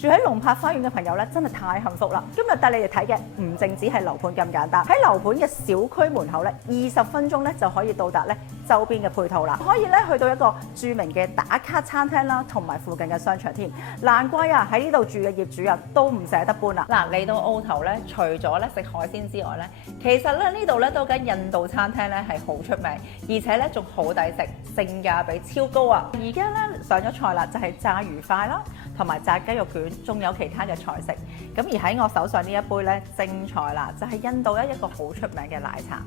住喺龍柏花園嘅朋友咧，真係太幸福啦！今日帶你哋睇嘅唔淨止係樓盤咁簡單，喺樓盤嘅小區門口咧，20分鐘咧就可以到達咧周邊嘅配套啦，可以咧去到一個著名嘅打卡餐廳啦，同埋附近嘅商場添。難怪啊，喺呢度住嘅業主啊都唔捨得搬啦。嗱，嚟到澳頭咧，除咗咧食海鮮之外咧，其實咧呢度咧都有間印度餐廳咧係好出名，而且咧仲好抵食，性價比超高啊！而家咧上咗菜啦，就係炸魚塊啦，同埋炸雞肉卷，仲有其他嘅菜式。咁而喺我手上呢一杯咧正菜啦，就係印度一個好出名嘅奶茶。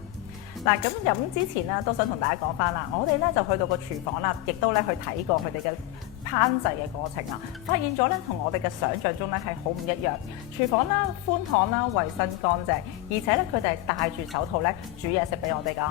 嗱，咁飲之前咧都想同大家講翻啦，我哋咧就去到個廚房啦，亦都咧去睇過佢哋嘅烹製嘅過程啊，發現咗咧同我哋嘅想像中咧係好唔一樣。廚房啦寬敞啦，衞生乾淨，而且咧佢哋係戴住手套咧煮嘢食俾我哋㗎。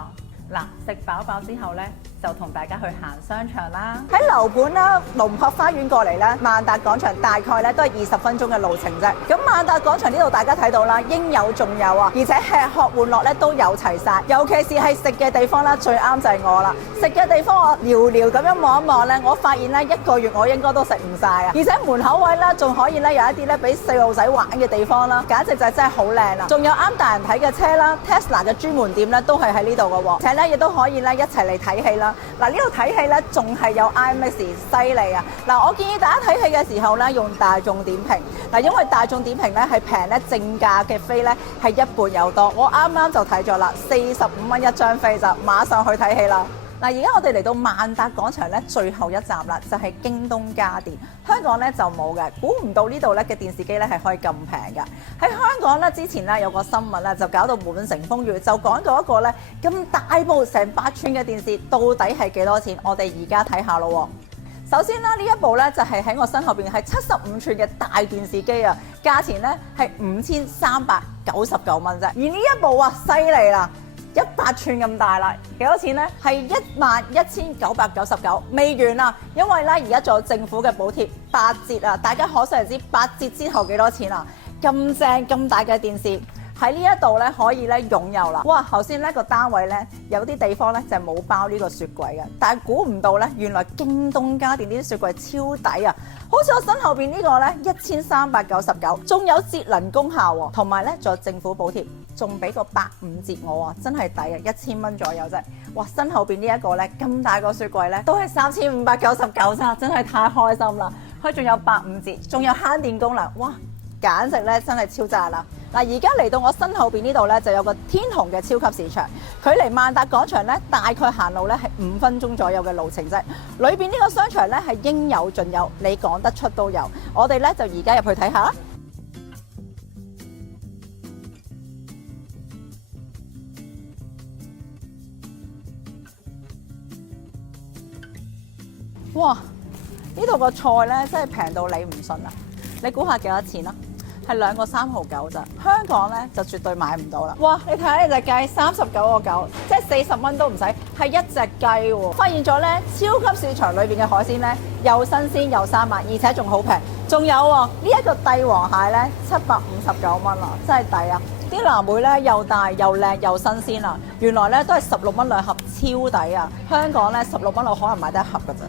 嗱，食飽飽之後咧，就同大家去行商場啦。喺樓盤啦，龍柏花園過嚟咧，萬達廣場大概咧都係20分鐘嘅路程啫。咁萬達廣場呢度大家睇到啦，應有盡有啊，而且吃喝玩樂咧都有齊晒。尤其是係食嘅地方啦，最啱就係我啦。食嘅地方我寥寥咁樣望一望咧，我發現咧1個月我應該都食唔晒啊！而且門口位咧仲可以咧有一啲咧俾細路仔玩嘅地方啦，簡直就真係好靚啦。仲有啱大人睇嘅車啦 ，Tesla 嘅專門店咧都係喺呢度嘅喎，而且咧亦都可以咧一齊嚟睇戲啦。嗱，呢度睇戲咧仲係有 IMAX 犀利啊！嗱，我建議大家睇戲嘅時候咧用大眾點評，嗱，因為大眾點評咧係平咧正價嘅飛咧係一半有多，我啱啱就睇咗啦，45蚊一張飛就馬上去睇戲啦。嗱，而家我哋嚟到萬達廣場咧最後一站啦，就係京東家電。香港咧就冇嘅，估唔到呢度咧嘅電視機咧係可以咁平㗎。喺香港咧之前咧有個新聞咧就搞到滿城風雨，就講到一個咧咁大部成8寸嘅電視到底係幾多錢？我哋而家睇下咯。首先啦，呢一部咧就係喺我身後邊係75寸嘅大電視機啊，價錢咧係5399蚊啫。而呢一部啊犀利啦！100寸咁大啦，幾多錢呢？係11999，未完啊！因為咧而家仲有政府嘅補貼8折啊！大家可想而知8折之後幾多錢啊？咁正咁大嘅電視喺呢一度咧可以咧擁有啦！哇！頭先咧個單位咧有啲地方咧就係冇包呢個雪櫃嘅，但係估唔到咧原來京東家電呢啲雪櫃超抵啊！好似我身後邊呢個咧1399，仲有節能功效喎，同埋咧仲有政府補貼。仲俾個85折我啊，真係抵啊！1000蚊左右啫。哇，身後邊呢一個咧咁大個雪櫃咧，都係3599咋，真係太開心啦！佢仲有85折，仲有慳電功能，哇！簡直咧真係超讚啦！嗱，而家嚟到我身後邊呢度咧，就有個天虹嘅超級市場，距離萬達廣場咧大概行路咧係5分鐘左右嘅路程啫。裏邊呢個商場咧係應有盡有，你講得出都有。我哋咧就而家入去睇下。哇！呢度個菜咧真係平到你唔信啊！你估下幾多錢啊？係2個3毫9咋，香港咧就絕對買唔到啦！哇！你睇下呢隻雞39個9，即係40蚊都唔使，係一隻雞喎！發現咗咧，超級市場裏邊嘅海鮮咧又新鮮又生猛，而且仲好平。仲有喎，呢一個帝王蟹咧759蚊啦，真係抵啊！啲藍莓咧又大又靚又新鮮啊！原來咧都係16蚊2盒，超抵啊！香港咧16蚊我可能買得一盒㗎咋。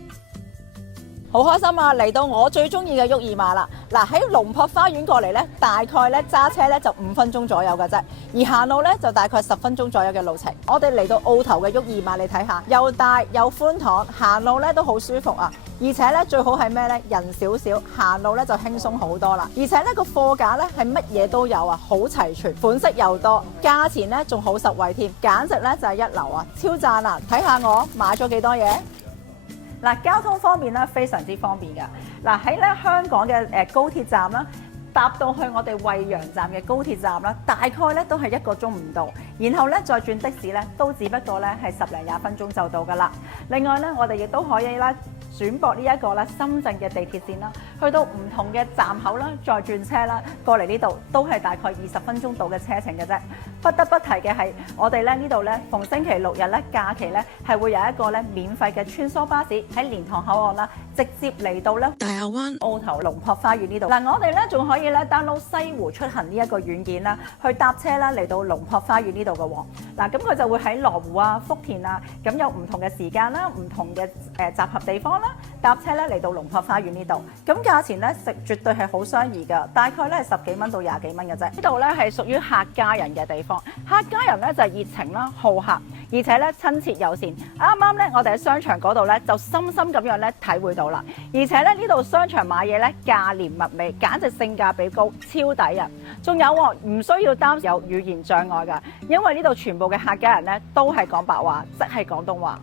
好開心啊！嚟到我最中意嘅沃爾瑪啦！嗱，喺龍柏花園過嚟咧，大概咧揸車咧就5分鐘左右嘅啫，而行路咧就大概10分鐘左右嘅路程。我哋嚟到澳頭嘅沃爾瑪，你睇下，又大又寬敞，行路咧都好舒服啊！而且咧最好係咩咧？人少少，行路咧就輕鬆好多啦。而且咧個貨架咧係乜嘢都有啊，好齊全，款式又多，價錢咧仲好實惠添，簡直咧就係一流啊！超讚啊！睇下我買咗幾多嘢。嗱，交通方面咧非常之方便㗎。嗱，喺咧香港嘅高鐵站啦，搭到去我哋惠陽站嘅高鐵站啦，大概咧都係1個鐘唔到，然後咧再轉的士咧都只不過咧係10零20分鐘就到㗎啦。另外咧，我哋亦都可以咧轉駁呢一個咧深圳嘅地鐵線啦，去到唔同嘅站口啦，再轉車啦，過嚟呢度都係大概20分鐘到嘅車程嘅啫。不得不提嘅係，我哋咧呢度咧逢星期6日咧假期咧係會有一個咧免費嘅穿梭巴士喺蓮塘口岸啦，直接嚟到咧大亞灣澳頭龍柏花園呢度。嗱，我哋咧仲可以咧 download 西湖出行呢一個軟件啦，去搭車啦嚟到龍柏花園呢度嘅喎。嗱，咁佢就會喺羅湖啊、福田啊，咁有唔同嘅時間啦、唔同嘅集合地方啦，啦，搭車咧嚟到龍柏花園呢度，咁價錢咧絕對係好相宜㗎，大概咧係10幾蚊到20幾蚊嘅啫。呢度咧係屬於客家人嘅地方，客家人咧就係熱情啦、好客，而且咧親切友善。啱啱咧我哋喺商場嗰度咧就深深咁樣咧體會到啦，而且咧呢度商場買嘢咧價廉物美，簡直性價比高，超抵啊！仲有唔需要擔心有語言障礙㗎，因為呢度全部嘅客家人咧都係講白話，即係廣東話。